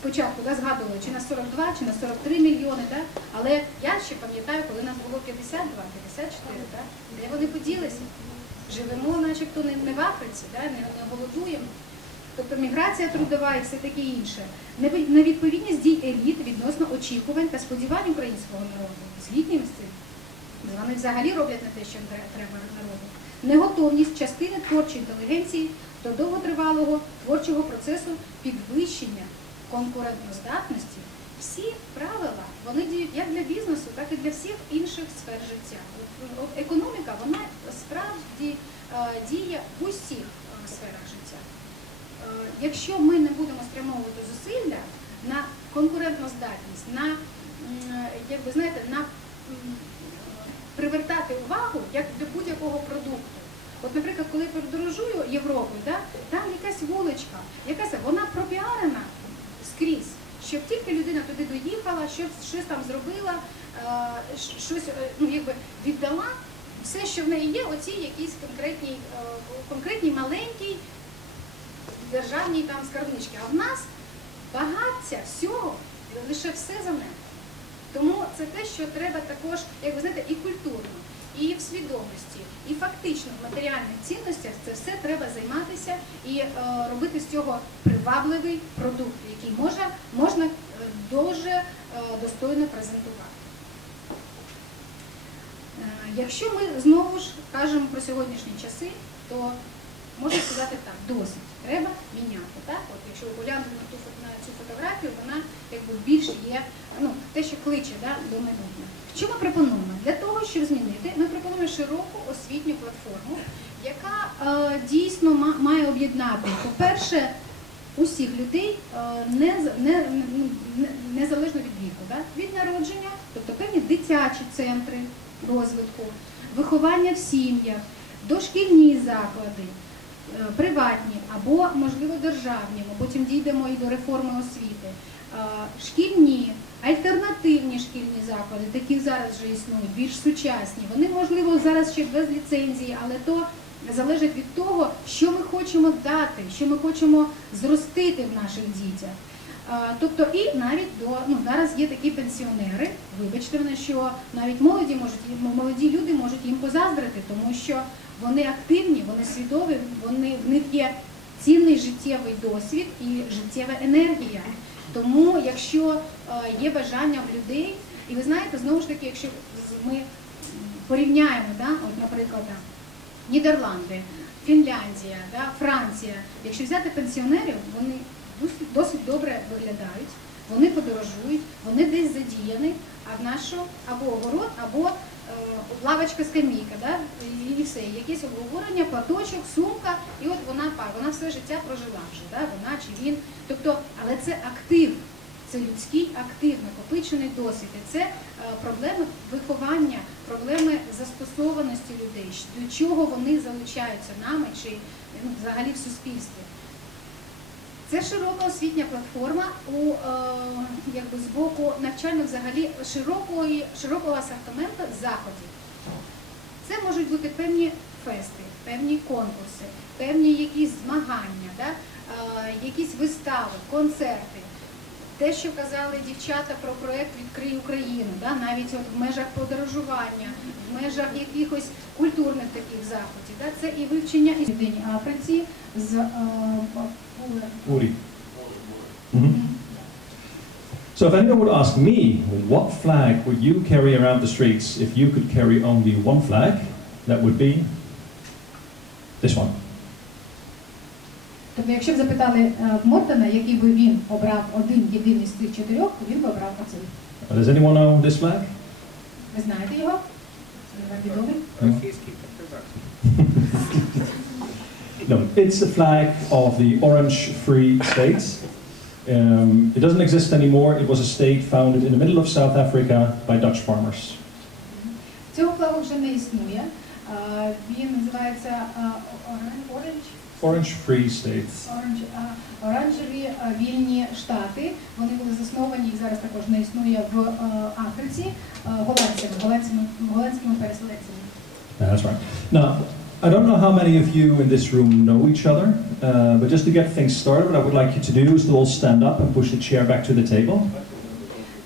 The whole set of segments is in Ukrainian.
спочатку да, згадували, чи на 42, чи на 43 мільйони, да? але я ще пам'ятаю, коли нас було 52, 54, да? де вони поділися. Живемо, начебто, не, не в Африці, да? не, не голодуємо. Тобто міграція трудова і все таке інше. Невідповідність дій еліт відносно очікувань та сподівань українського народу. Згідні з цим. Вони взагалі роблять не те, що треба народу. Неготовність частини творчої інтелігенції до довготривалого творчого процесу підвищення конкурентноздатності. Всі правила вони діють як для бізнесу, так і для всіх інших сфер життя. Економіка вона справді е, діє в усіх е, сферах життя. Е, Якщо ми не будемо спрямовувати зусилля на конкурентноздатність, на як ви знаєте, на привертати увагу як до будь-якого продукту. От, наприклад, коли я подорожую Європою, да, там якась вуличка, якась вона пропіарена скрізь, щоб тільки людина туди доїхала, щось, щось там зробила, е, щось е, ну, якби віддала. Все, що в неї є, оці якісь конкретні, е, конкретні маленькі державні там скарбнички. А в нас багаття всього, лише все за ним. Тому це те, що треба також, як ви знаєте, і культурно, і в свідомості, і фактично в матеріальних цінностях це все треба займатися і е, робити з цього привабливий продукт, який може, можна е, дуже е, достойно презентувати. Якщо ми знову ж кажемо про сьогоднішні часи, то можна сказати так, досить, треба міняти. Так? От, якщо ви поглянете на, на цю фотографію, вона якби більше є ну, те, що кличе да, до майбутнього. Що ми пропонуємо? Для того, щоб змінити, ми пропонуємо широку освітню платформу, яка е, дійсно має об'єднати, по-перше, усіх людей е, не, не, не- незалежно від віку, да? від народження, тобто певні дитячі центри розвитку, виховання в сім'ях, дошкільні заклади, приватні або, можливо, державні, ми потім дійдемо і до реформи освіти, е, шкільні, альтернативні шкільні заклади, такі зараз вже існують, більш сучасні. Вони, можливо, зараз ще без ліцензії, але то залежить від того, що ми хочемо дати, що ми хочемо зростити в наших дітях. Е, Тобто і навіть до ну зараз є такі пенсіонери, вибачте мене, що навіть молоді можуть молоді люди можуть їм позаздрити, тому що вони активні, вони свідомі, вони в них є цінний життєвий досвід і життєва енергія. Тому, якщо е, є бажання в людей, і ви знаєте, знову ж таки, якщо ми порівняємо, да, от, наприклад, Нідерланди, Фінляндія, да, Франція. Якщо взяти пенсіонерів, вони досить, досить добре виглядають, вони подорожують, вони десь задіяні, а в нашу або огород, або лавочка скамійка, да, і все, якесь обговорення, платочок, сумка, і от вона пар, вона все життя прожила вже, да, вона чи він. Тобто, але це актив. Це людський актив, накопичений досвід. І це е, проблеми виховання, проблеми застосованості людей, до чого вони залучаються нами чи ну, взагалі в суспільстві. Це широка освітня платформа у е, якби з боку навчально взагалі широкої, широкого асортименту заходів. Це можуть бути певні фести, певні конкурси, певні якісь змагання, да? е, якісь вистави, концерти. Те, що казали дівчата про проєкт Відкрий Україну, да? навіть от в межах подорожування, в межах якихось культурних таких заходів. Да? Це і вивчення і Південній Африці з е, Пуле- Uri. Mhm. So if anyone would ask me, what flag would you carry around the streets if you could carry only one flag, that would be this one. Тобто, якщо б запитали е, в Мортона, який би він обрав один єдиний з цих чотирьох, то він би обрав оцей. Uh, Does anyone know this flag? Ви знаєте його? Це вам відомий? Російський патріот. No, it's the flag of the Orange Free State. Um, it doesn't exist anymore. It was a state founded in the middle of South Africa by Dutch farmers. Цього флагу вже не існує. Е, Він називається е, Oran- Orange Orange Free State. Оранж, а, оранжеві а, вільні штати. Вони були засновані їх зараз також не існує в е, Африці е, голландцями, голландськими, голландськими переселенцями. Yeah, that's right. Now, I don't know how many of you in this room know each other, uh, but just to get things started, what I would like you to do is to all stand up and push the chair back to the table.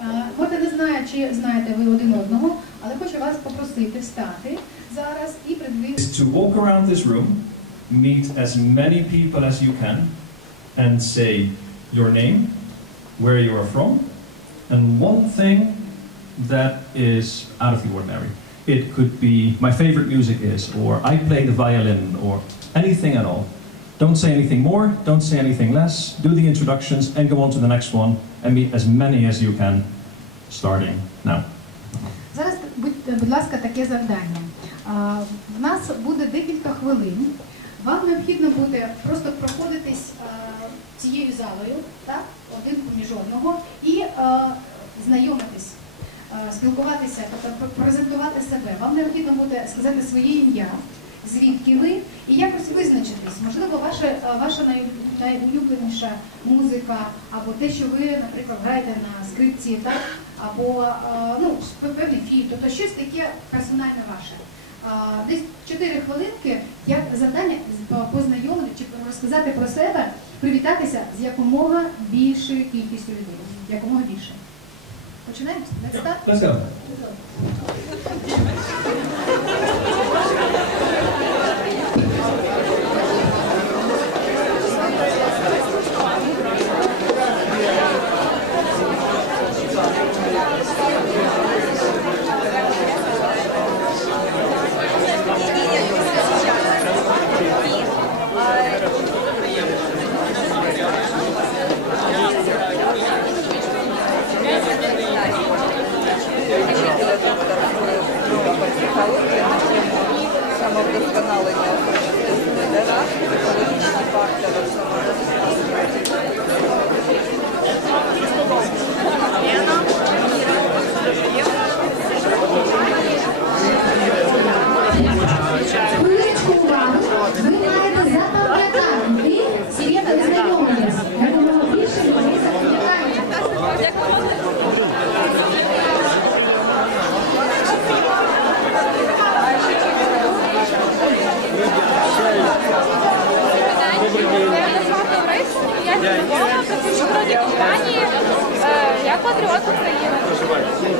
Е, Моти не знає, чи знаєте ви один одного, але хочу вас попросити встати зараз і придивитися. Is to walk around this room, meet as many people as you can, and say your name, where you are from, and one thing that is out of the ordinary. It could be my favorite music is, or I play the violin, or anything at all. Don't say anything more, don't say anything less, do the introductions and go on to the next one and meet as many as you can, starting now. Зараз, будь, ласка, таке завдання. В нас буде декілька хвилин. Вам необхідно буде просто проходитись цією залою, так, один поміж одного, і а, спілкуватися, тобто презентувати себе. Вам необхідно буде сказати своє ім'я, звідки ви, і якось визначитись. Можливо, ваше, ваша найулюбленіша музика, або те, що ви, наприклад, граєте на скрипці, так, або ну, певний фільм, тобто щось таке персональне ваше. Десь 4 хвилинки як завдання познайомити чи розказати про себе, привітатися з якомога більшою кількістю людей. Якомога більше. What's your name? Let's go. Let's go.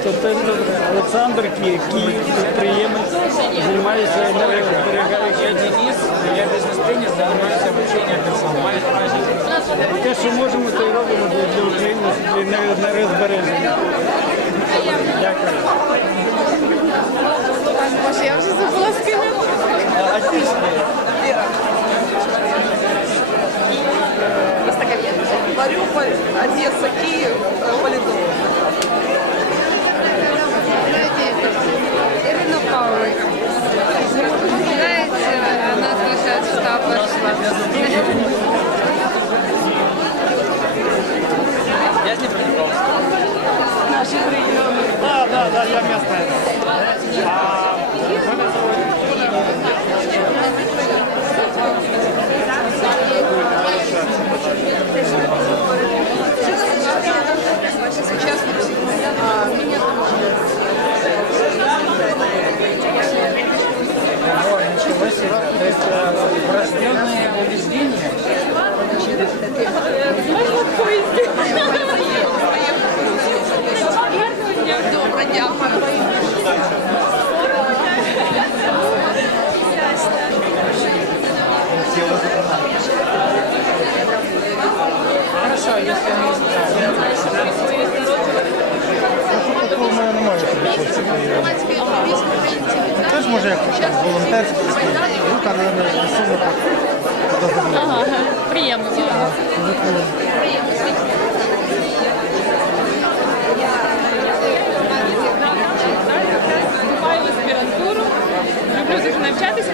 Тобто Олександр Ки- Київ, підприємець, займається енергозберігаючим. Я Денис, я бизнес-тренер, занимаюсь обучением персонала. Те, що можемо, то й робимо для, для України, для енергозбереження. Дякую. Боже, я вже забула з ким. Мариуполь, Одесса, Киев, э, Политов. Ірина Павловна. Знаєте, вона дуже сюди пішла. Я с Днепропетровска. Так, так, так, я місцевий. А мене звуть О, ничего себе. То есть э, врожденные убеждения. Добре, дякую. Хорошо, если они такого в мене немає, щоб щось Теж може як там, волонтерський, наверное, не сильно так. Ага, приємно. Вступаю в аспірантуру, люблю дуже навчатися,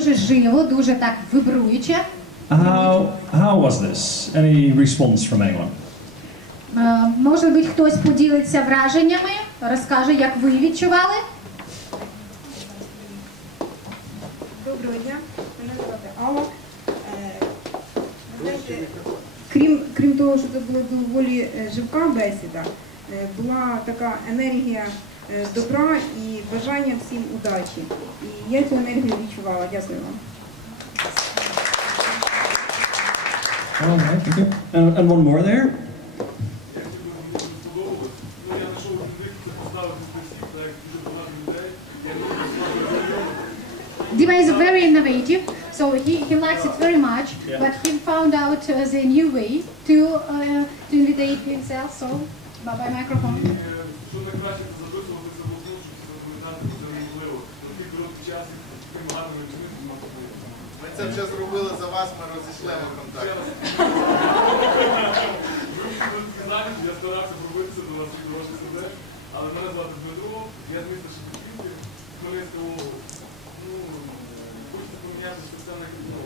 дуже живо, дуже так вибруюче. How, how was this? Any response from anyone? Е, Може бути, хтось поділиться враженнями, розкаже, як ви відчували. Доброго дня, мене звати Алла. Е, знаєте, Крім, крім того, що це була доволі е, живка бесіда, е, була така енергія добра і бажання всім удачі. І я цю енергію відчувала. Дякую вам. All right, thank you. And, and one more there. Dima is very innovative, so he, he likes it very much, but he found out uh, the new way to, uh, to invitate himself, so bye-bye microphone. Ми це вже зробили за вас, ми розійшлемо контакт. Я старався пробитися до вас і до ваших сердець, але мене звати Дмитро, я з міста Шепетівки, Хмельницького. Ну, хочеться поміняти на ну,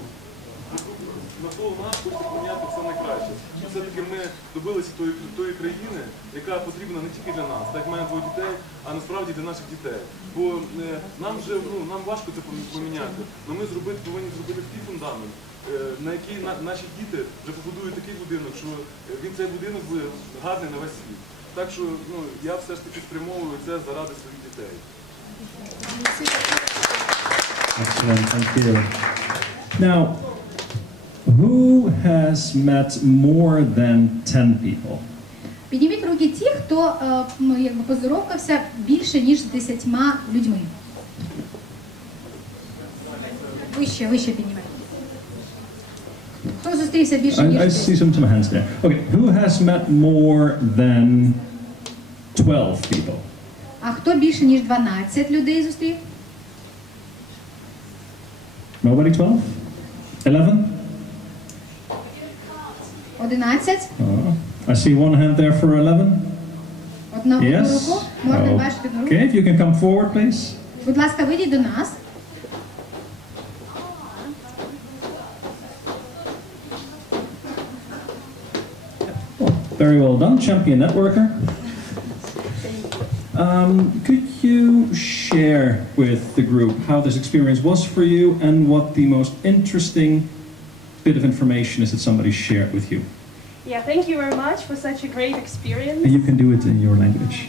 навколо нас хочеться поміняти все найкраще. Все-таки ми добилися тої, тої країни, яка потрібна не тільки для нас, так мене двоє дітей, а насправді для наших дітей. Бо е, нам вже ну, нам важко це поміняти. Але ми зробити, повинні зробити такий фундамент, е, на який на, наші діти вже побудують такий будинок, що е, він цей будинок буде гарний на весь світ. Так що ну, я все ж таки спрямовую це заради своїх дітей. Now, who has met more than 10 people? Підніміть руки ті, хто е, ну, якби поздоровкався більше, ніж з десятьма людьми. Вище, вище піднімайте. Хто зустрівся більше, ніж I, I see some, some hands there. Okay, who has met more than 12 people? А хто більше, ніж 12 людей зустрів? Nobody 12? 11? 11? Oh, I see one hand there for 11. Одна одну Yes? руку. Можна бачити одну руку. Okay, if you can come forward, please. Будь ласка, вийдіть до нас. Very well done, champion networker. Um, could you share with the group how this experience was for you and what the most interesting bit of information is that somebody shared with you? Yeah, thank you very much for such a great experience. And you can do it in your language.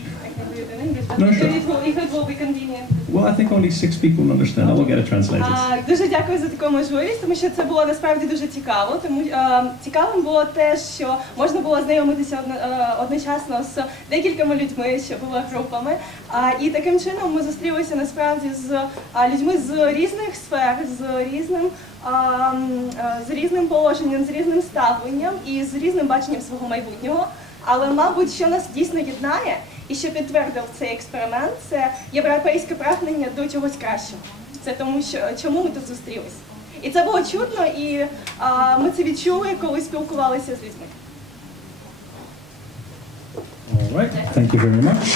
No, sure. it will, if it will be convenient. Well, I think only six people understand. I will get it translated. А, дуже дякую за таку можливість, тому що це було насправді дуже цікаво. Тому е, цікавим було те, що можна було знайомитися одно- е, одночасно з декількома людьми, що були групами. А, і таким чином ми зустрілися насправді з а, людьми з різних сфер, з різним. а, е, З різним положенням, з різним ставленням і з різним баченням свого майбутнього. Але, мабуть, що нас дійсно єднає і що підтвердив цей експеримент, це європейське прагнення до чогось кращого. Це тому, що чому ми тут зустрілися. І це було чутно, і а, ми це відчули, коли спілкувалися з людьми. All right, thank you very much.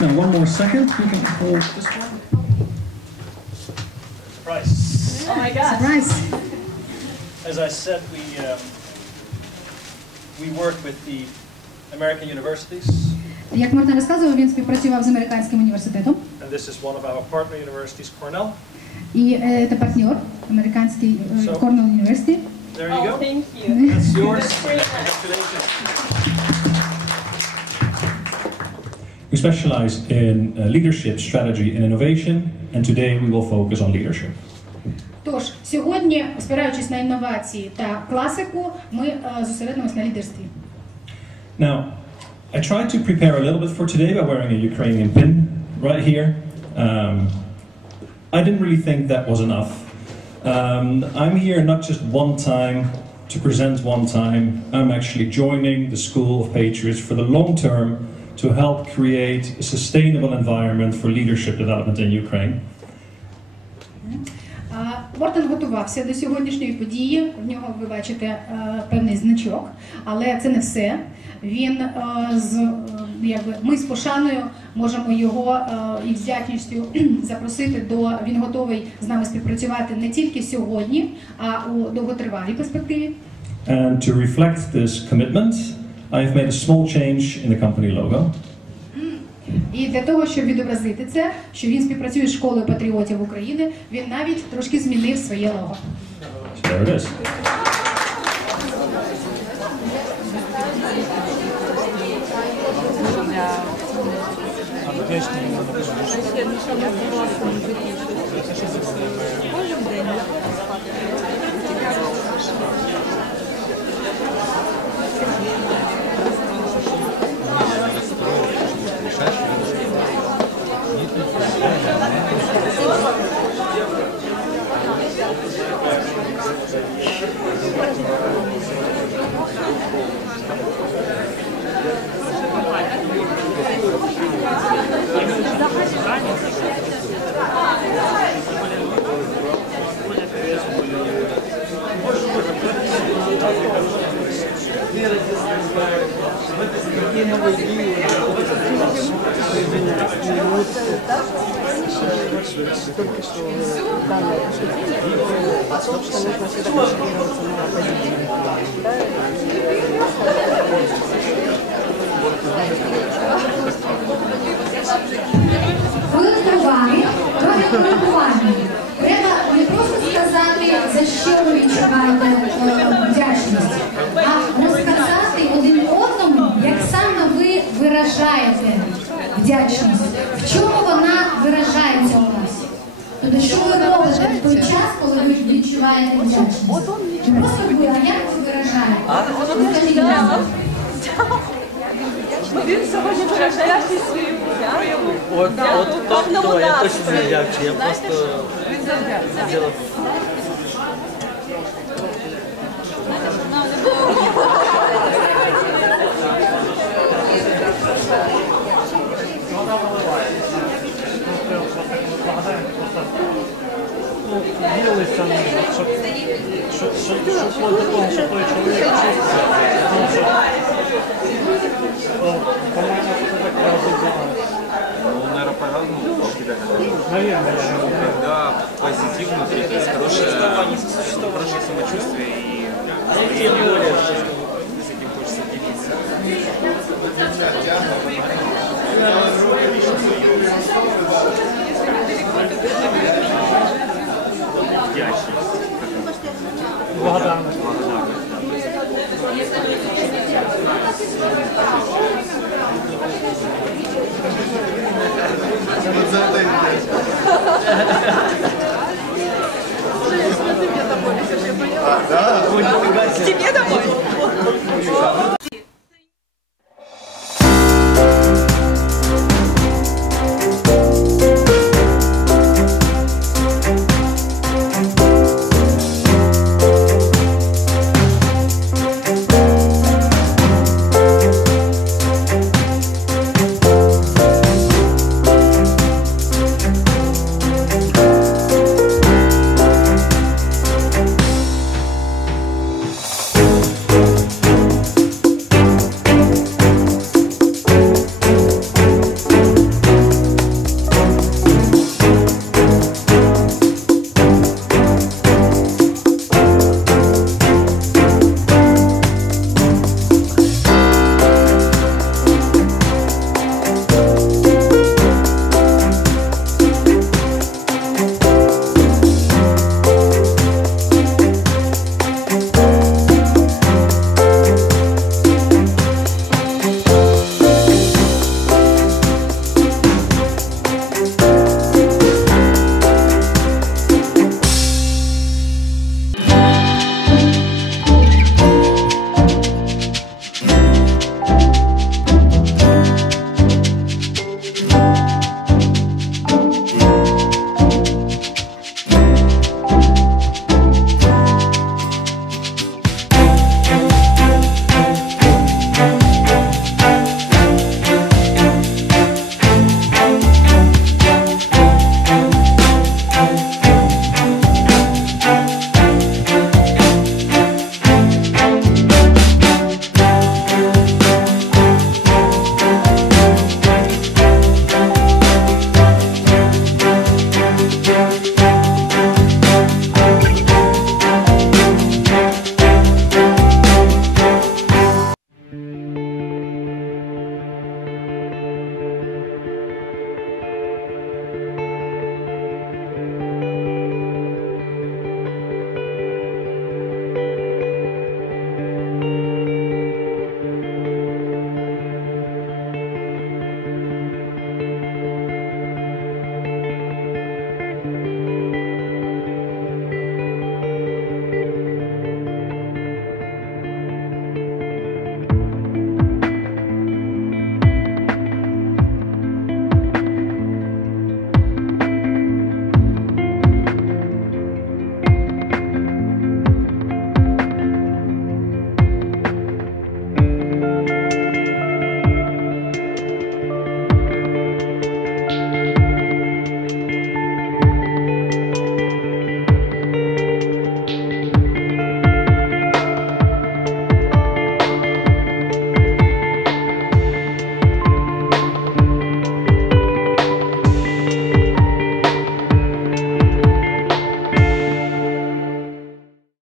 Now, one more second. You can hold this one. Price. О май гад. Surprise. As I said, we um, we work with the American universities, Як Мартин розказував, він співпрацював з американським університетом. and this is one of our partner universities, Cornell. І е, це партнер американський е, Корнелл Університет. There you Oh, go. thank you. That's yours. Congratulations. We specialize in uh, leadership, strategy, and innovation, and today we will focus on leadership. Тож сьогодні, спираючись на інновації та класику, ми е, зосередимось на лідерстві. Now, I tried to prepare a little bit for today by wearing a Ukrainian pin right here. Um, I didn't really think that was enough. Um, I'm here not just one time to present one time, I'm actually joining the School of Patriots for the long term to help create a sustainable environment for leadership development in Ukraine. Мортен готувався до сьогоднішньої події. В нього ви бачите е, певний значок, але це не все. Він е, з е, якби ми з пошаною можемо його і вдячністю запросити до він готовий з нами співпрацювати не тільки сьогодні, а у довготривалій перспективі. And to reflect this commitment, I've made a small change in the company logo. І для того, щоб відобразити це, що він співпрацює з школою патріотів України, він навіть трошки змінив своє лого. Вера, не знаю, в этой стране новые So there it is. Хвилинку уваги, трохи хвилинку уваги. Треба не просто сказати, за що ви відчуваєте е, вдячність, а розказати один одному, як саме ви виражаєте вдячність. В чому вона виражається у вас? Тобто, що ви робите в той час, коли ви відчуваєте вдячність? Не просто ви, а як ви виражаєте? Він сьогодні виражає свою ну, то, повному то, я точно не вдячний, я просто Він завдячний. Сделал Ділися, щоб, щоб, щоб, щоб було до того, що той чоловік чувствує, ну, що, ну, по-моєму, це так розвиває. Ну, наверное, по-разному у тебя как Наверное, Когда позитив внутри, то есть хорошее, хорошее самочувствие и настроение, с этим хочется делиться. Вдячность. Благодарность. А, да? Тебе домой?